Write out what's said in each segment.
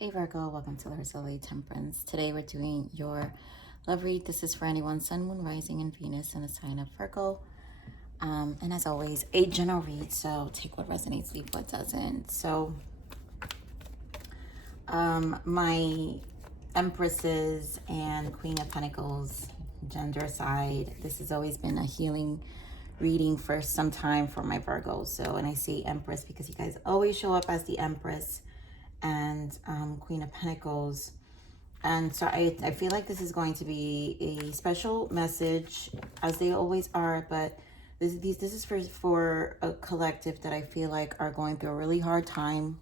Hey Virgo, welcome to the Virgolovereadings Temperance. Today we're doing your love read. This is for anyone, Sun, Moon, Rising, and Venus in the sign of Virgo. And as always, a general read, so take what resonates, leave what doesn't. So my Empresses and Queen of Pentacles, gender side, this has always been a healing reading for some time for my Virgos. So, and I say Empress because you guys always show up as the Empress and Queen of Pentacles. And so I feel like this is going to be a special message, as they always are, but this is for a collective that I feel like are going through a really hard time.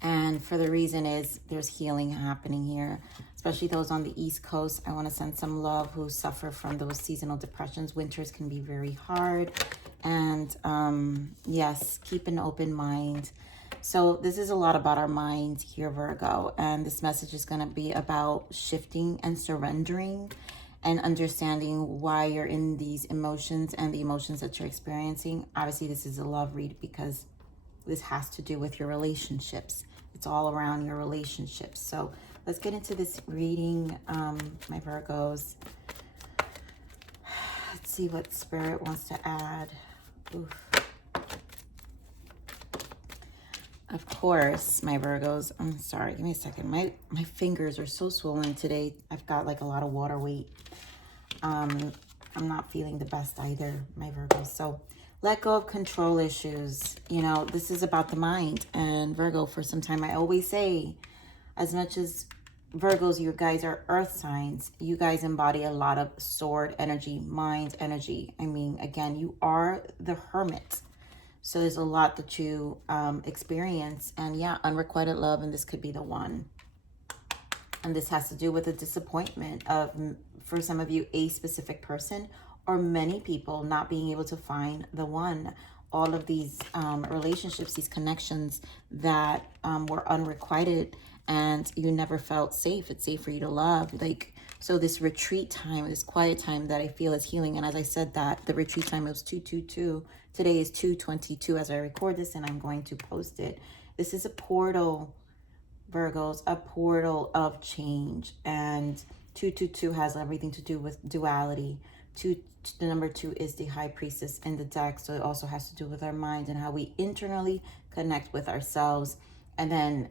And for the reason is there's healing happening here, especially those on the East Coast. I want to send some love who suffer from those seasonal depressions. Winters can be very hard. And yes, keep an open mind. So this is a lot about our minds here, Virgo. And this message is going to be about shifting and surrendering and understanding why you're in these emotions and the emotions that you're experiencing. Obviously, this is a love read because this has to do with your relationships. It's all around your relationships. So let's get into this reading, my Virgos. Let's see what Spirit wants to add. Oof. Of course, my Virgos, I'm sorry, give me a second. My fingers are so swollen today. I've got like a lot of water weight. I'm not feeling the best either, my Virgos. So let go of control issues. You know, this is about the mind. And Virgo, for some time, I always say, as much as Virgos, you guys are earth signs, you guys embody a lot of sword energy, mind energy. I mean, again, you are the hermit. So there's a lot that you experience. And yeah, unrequited love, and this could be the one. And this has to do with a disappointment of, for some of you, a specific person or many people not being able to find the one. All of these relationships, these connections that were unrequited and you never felt safe. It's safe for you to love. Like, so this retreat time, this quiet time that I feel is healing. And as I said that, the retreat time was 222. Today is 222 as I record this, and I'm going to post it. This is a portal, Virgos, a portal of change. And 222 has everything to do with duality. The number 2 is the High Priestess in the deck. So it also has to do with our mind and how we internally connect with ourselves. And then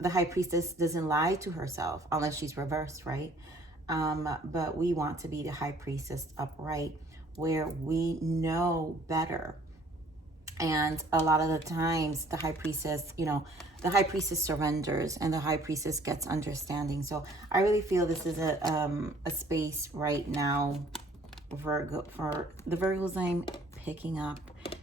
the High Priestess doesn't lie to herself unless she's reversed, right? But we want to be the High Priestess upright, where we know better. And a lot of the times the High Priestess, you know, the High Priestess surrenders and the High Priestess gets understanding. So I really feel this is a space right now, Virgo, for the Virgos I'm picking up,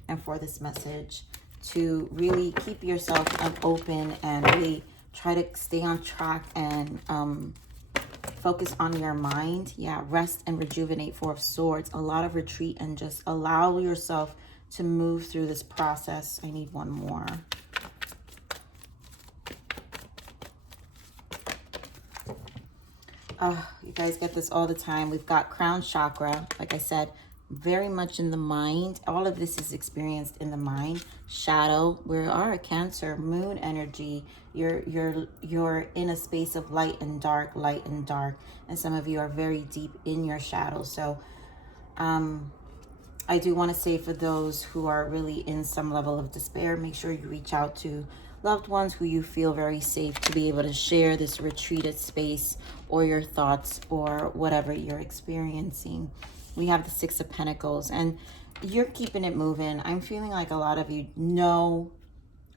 and for this message to really keep yourself open and really try to stay on track and focus on your mind. Yeah, rest and rejuvenate, 4 of Swords, a lot of retreat, and just allow yourself to move through this process. I need one more. You guys get this all the time. We've got crown chakra, like I said, very much in the mind. All of this is experienced in the mind. Shadow, we are a Cancer, moon energy. You're in a space of light and dark, and some of you are very deep in your shadow. So I do want to say, for those who are really in some level of despair, make sure you reach out to loved ones who you feel very safe to be able to share this retreated space or your thoughts or whatever you're experiencing. We have the 6 of Pentacles, and you're keeping it moving. I'm feeling like a lot of you know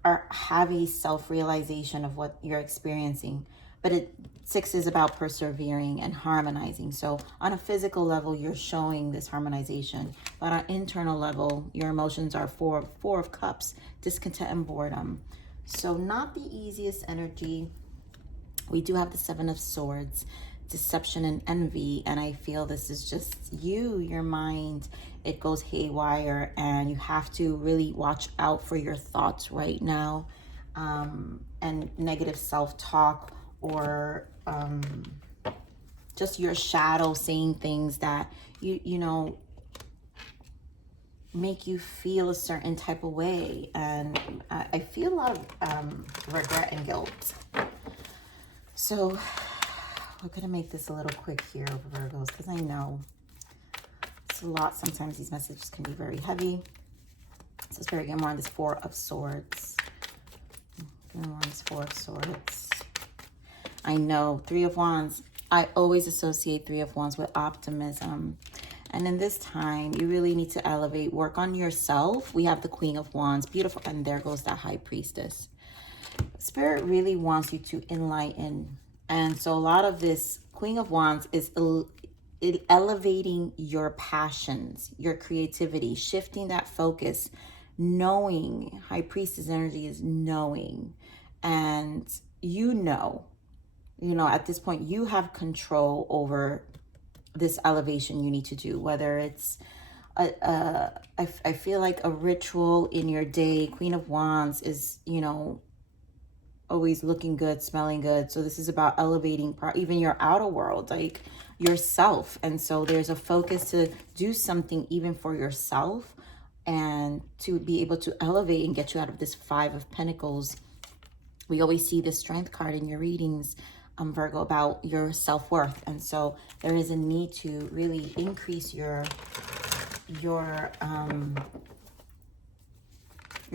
or have a self-realization of what you're experiencing, but 6 is about persevering and harmonizing. So on a physical level, you're showing this harmonization, but on an internal level, your emotions are 4 of Cups, discontent and boredom. So not the easiest energy. We do have the 7 of Swords, deception and envy, and I feel this is just your mind. It goes haywire, and you have to really watch out for your thoughts right now, and negative self-talk, or just your shadow saying things that you know make you feel a certain type of way. And I feel a lot of regret and guilt. So we're going to make this a little quick here, Virgos, because I know it's a lot. Sometimes these messages can be very heavy. So it's very good. We're on this Four of Swords. We're on this Four of Swords. I know, Three of Wands. I always associate Three of Wands with optimism. And in this time, you really need to elevate, work on yourself. We have the Queen of Wands, beautiful. And there goes that High Priestess. Spirit really wants you to enlighten. And so a lot of this Queen of Wands is elevating your passions, your creativity, shifting that focus, knowing. High Priestess energy is knowing. And you know, at this point, you have control over this elevation you need to do, whether it's I feel like a ritual in your day. Queen of Wands is, always looking good, smelling good. So this is about elevating even your outer world, like yourself. And so there's a focus to do something even for yourself and to be able to elevate and get you out of this Five of Pentacles. We always see the Strength card in your readings, Virgo, about your self-worth. And so there is a need to really increase your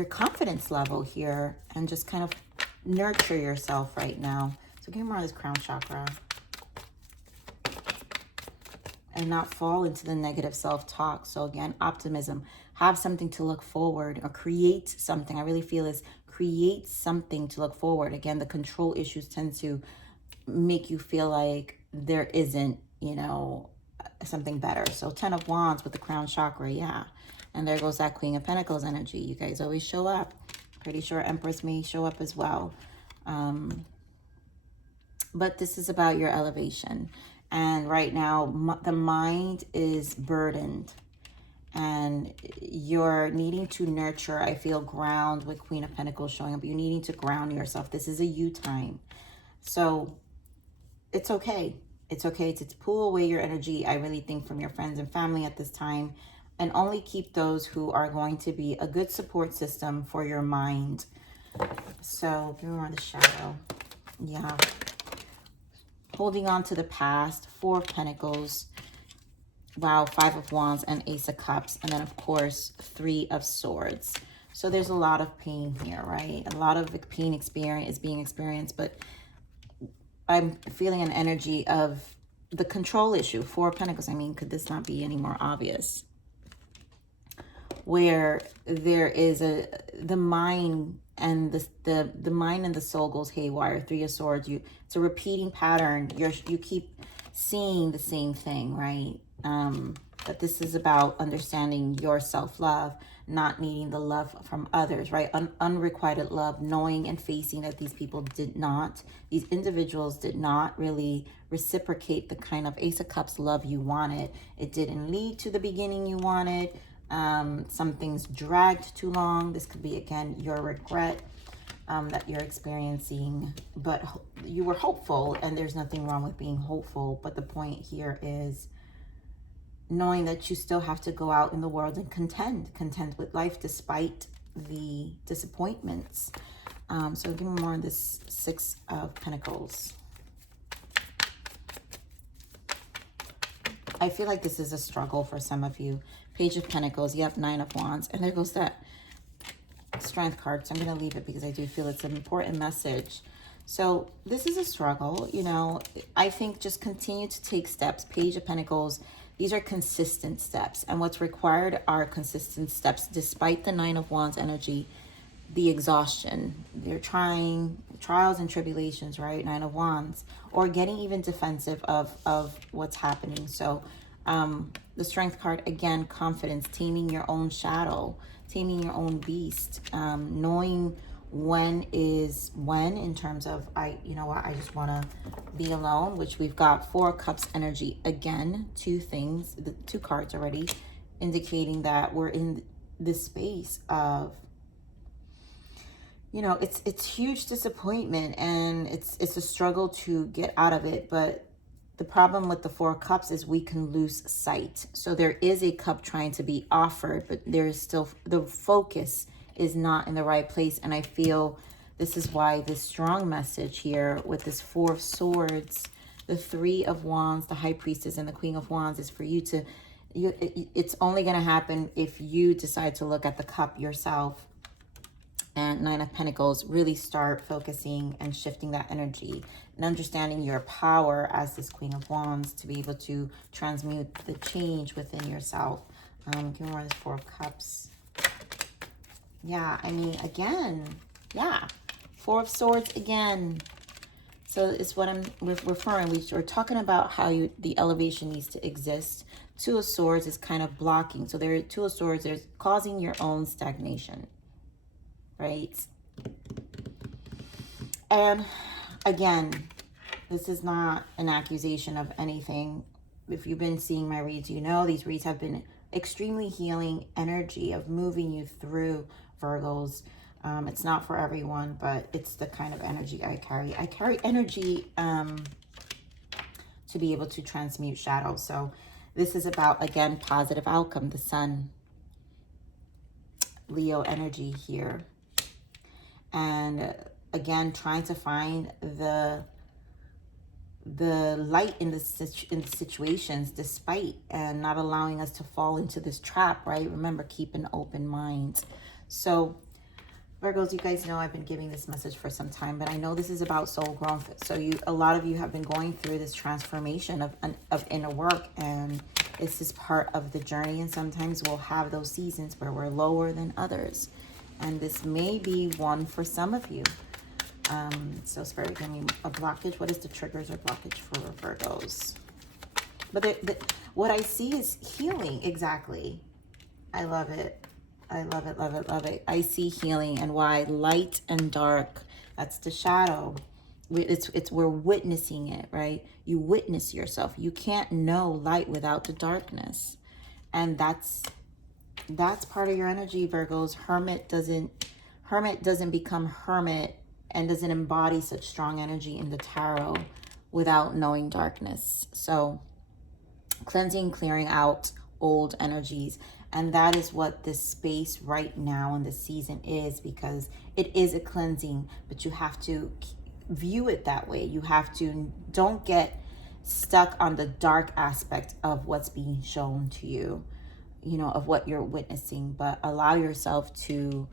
confidence level here and just kind of nurture yourself right now. So give me more of this Crown Chakra and not fall into the negative self-talk. So again, optimism, have something to look forward or create something. I really feel is create something to look forward. Again, the control issues tend to make you feel like there isn't, something better. So 10 of Wands with the Crown Chakra, yeah. And there goes that Queen of Pentacles energy. You guys always show up. Pretty sure Empress may show up as well. But this is about your elevation. And right now, the mind is burdened. And you're needing to nurture, I feel, ground with Queen of Pentacles showing up. You're needing to ground yourself. This is a you time. So it's okay. It's okay to pull away your energy, I really think, from your friends and family at this time. And only keep those who are going to be a good support system for your mind. So give me more of the shadow. Yeah. Holding on to the past. Four of Pentacles. Wow. Five of Wands and Ace of Cups. And then, of course, Three of Swords. So there's a lot of pain here, right? A lot of pain is being experienced. But I'm feeling an energy of the control issue. Four of Pentacles. I mean, could this not be any more obvious? Where there is the mind and the mind and the soul goes haywire. Three of Swords. It's a repeating pattern. You keep seeing the same thing, right? But this is about understanding your self-love, not needing the love from others, right? Unrequited love, knowing and facing that these individuals did not really reciprocate the kind of Ace of Cups love you wanted. It didn't lead to the beginning you wanted. Some things dragged too long. This could be, again, your regret that you're experiencing, but you were hopeful, and there's nothing wrong with being hopeful. But the point here is knowing that you still have to go out in the world and contend with life despite the disappointments. So give me more of this Six of Pentacles. I feel like this is a struggle for some of you. Page of Pentacles, you have Nine of Wands, and there goes that Strength card. So I'm going to leave it because I do feel it's an important message. So this is a struggle, I think just continue to take steps. Page of Pentacles, these are consistent steps, and what's required are consistent steps despite the Nine of Wands energy, the exhaustion. They're trying, trials and tribulations, right? Nine of Wands, or getting even defensive of what's happening. So the Strength card, again, confidence, taming your own shadow, taming your own beast, knowing when is when in terms of, I just want to be alone, which we've got Four of Cups energy. Again, two cards already indicating that we're in this space of, it's huge disappointment, and it's a struggle to get out of it. But the problem with the Four of Cups is we can lose sight. So there is a cup trying to be offered, but there is still, the focus is not in the right place. And I feel this is why this strong message here with this Four of Swords, the Three of Wands, the High Priestess, and the Queen of Wands is for you to, it's only going to happen if you decide to look at the cup yourself. And Nine of Pentacles, really start focusing and shifting that energy and understanding your power as this Queen of Wands to be able to transmute the change within yourself. Give me more of this Four of Cups. Yeah, I mean, again, yeah. Four of Swords again. So it's what I'm referring. We're talking about how the elevation needs to exist. Two of Swords is kind of blocking. So there are Two of Swords, there's causing your own stagnation. Right? And again, this is not an accusation of anything. If you've been seeing my reads, you know these reads have been extremely healing energy of moving you through, Virgos. It's not for everyone, but it's the kind of energy I carry. I carry energy to be able to transmute shadows. So this is about, again, positive outcome, the Sun. Leo energy here. And again, trying to find the light in the situations despite, and not allowing us to fall into this trap, right? Remember, keep an open mind. So Virgos, you guys know I've been giving this message for some time, but I know this is about soul growth. So a lot of you have been going through this transformation of inner work, and it's just part of the journey. And sometimes we'll have those seasons where we're lower than others. And this may be one for some of you. So Spirit, give me a blockage. What is the triggers or blockage for Virgos? But what I see is healing. Exactly. I love it. I love it, love it, love it. I see healing, and why? Light and dark. That's the shadow. We're witnessing it, right? You witness yourself. You can't know light without the darkness. And that's part of your energy, Virgos. Hermit doesn't become hermit and doesn't embody such strong energy in the tarot without knowing darkness. So cleansing, clearing out old energies. And that is what this space right now in this season is, because it is a cleansing, but you have to view it that way. You have to, don't get stuck on the dark aspect of what's being shown to you, you know, of what you're witnessing, but allow yourself to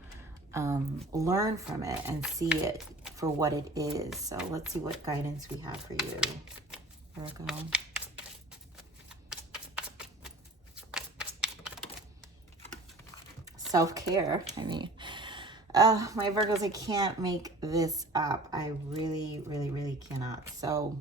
learn from it and see it for what it is. So let's see what guidance we have for you, Virgo. Self-care. I mean, my Virgos, I can't make this up. I really, really, really cannot. So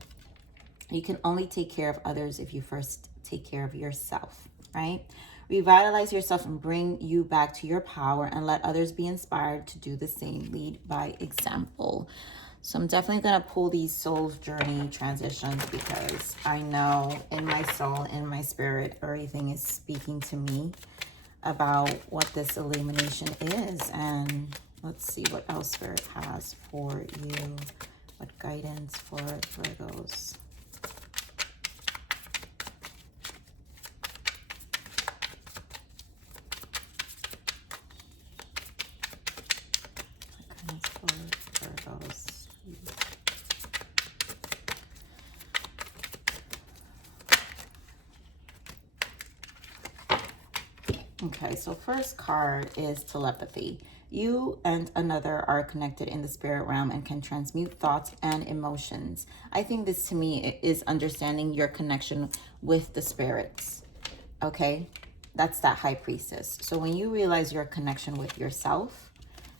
you can only take care of others if you first take care of yourself, right? Revitalize yourself and bring you back to your power, and let others be inspired to do the same. Lead by example. So I'm definitely going to pull these soul's journey transitions, because I know in my soul, in my spirit, everything is speaking to me about what this illumination is. And let's see what else Spirit has for you. What guidance for Virgos. Okay, so first card is Telepathy. You and another are connected in the spirit realm and can transmute thoughts and emotions. I think this, to me, is understanding your connection with the spirits. Okay, that's that High Priestess. So when you realize your connection with yourself,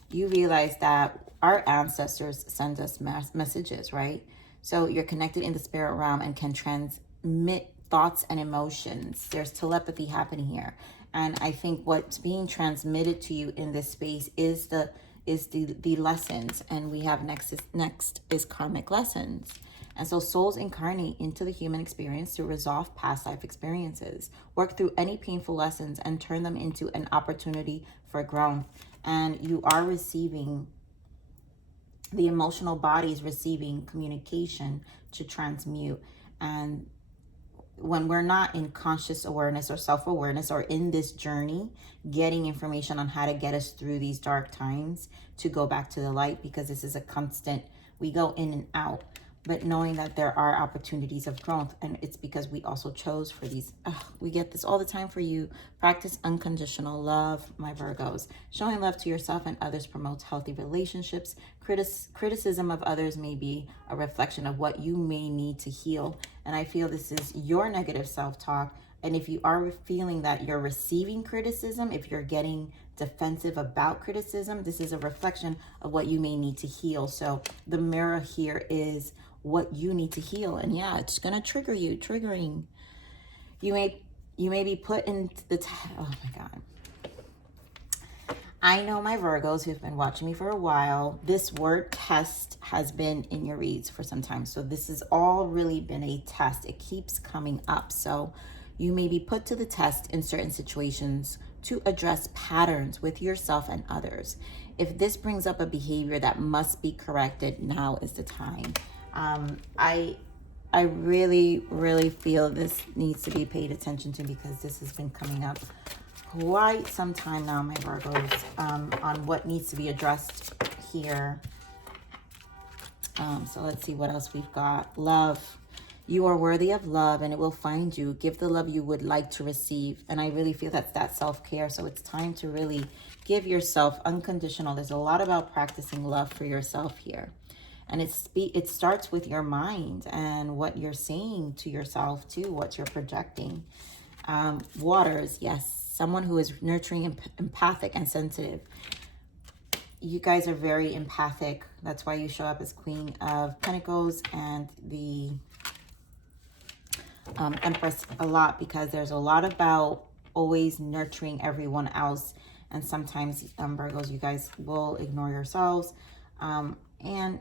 you realize that our ancestors send us messages, right? So you're connected in the spirit realm and can transmit thoughts and emotions. There's telepathy happening here. And I think what's being transmitted to you in this space is the lessons. And we have next is Karmic Lessons. And so souls incarnate into the human experience to resolve past life experiences, work through any painful lessons, and turn them into an opportunity for growth. And you are receiving, the emotional body is receiving communication to transmute. And when we're not in conscious awareness or self-awareness or in this journey, getting information on how to get us through these dark times to go back to the light, because this is a constant, we go in and out, but knowing that there are opportunities of growth, and it's because we also chose for these. We get this all the time for you. Practice unconditional love, my Virgos. Showing love to yourself and others promotes healthy relationships. Criticism of others may be a reflection of what you may need to heal. And I feel this is your negative self-talk. And if you are feeling that you're receiving criticism, if you're getting defensive about criticism, this is a reflection of what you may need to heal. So the mirror here is what you need to heal. And yeah, it's going to trigger you, triggering. You may be put in the, oh my God. I know my Virgos who've been watching me for a while, this word test has been in your reads for some time. So this has all really been a test. It keeps coming up. So you may be put to the test in certain situations to address patterns with yourself and others. If this brings up a behavior that must be corrected, now is the time. I really, really feel this needs to be paid attention to, because this has been coming up quite some time now, my Virgos, on what needs to be addressed here. So let's see what else we've got. Love. You are worthy of love and it will find you. Give the love you would like to receive. And I really feel that's that self-care. So it's time to really give yourself unconditional. There's a lot about practicing love for yourself here. And it starts with your mind and what you're saying to yourself too, what you're projecting. Waters, yes. Someone who is nurturing, empathic, and sensitive. You guys are very empathic. That's why you show up as Queen of Pentacles and the Empress a lot, because there's a lot about always nurturing everyone else. And sometimes, Virgos, you guys will ignore yourselves. And,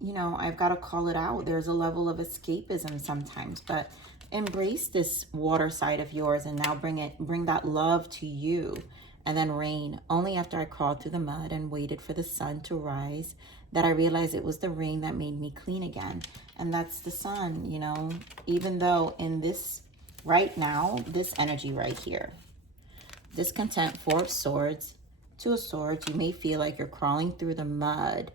you know, I've got to call it out. There's a level of escapism sometimes, but embrace this water side of yours and now bring that love to you. And then rain. Only after I crawled through the mud and waited for the sun to rise that I realized it was the rain that made me clean again. And that's the sun, you know, even though in this right now, this energy right here, discontent, 4 of Swords, 2 of Swords, you may feel like you're crawling through the mud,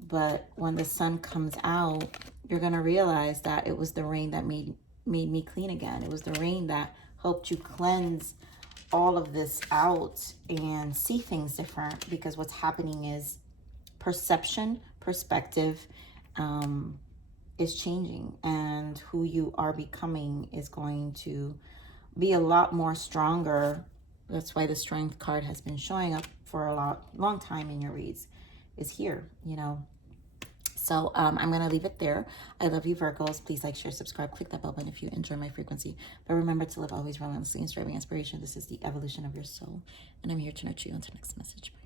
but when the sun comes out, you're going to realize that it was the rain that made me clean again. It was the rain that helped you cleanse all of this out and see things different, because what's happening is perspective is changing, and who you are becoming is going to be a lot more stronger. That's why the Strength card has been showing up for a long time in your reads, is here, you know. So I'm going to leave it there. I love you, Virgos. Please like, share, subscribe, click that bell button if you enjoy my frequency. But remember to live always relentlessly and striving inspiration. This is the evolution of your soul. And I'm here to nurture you until next message. Bye.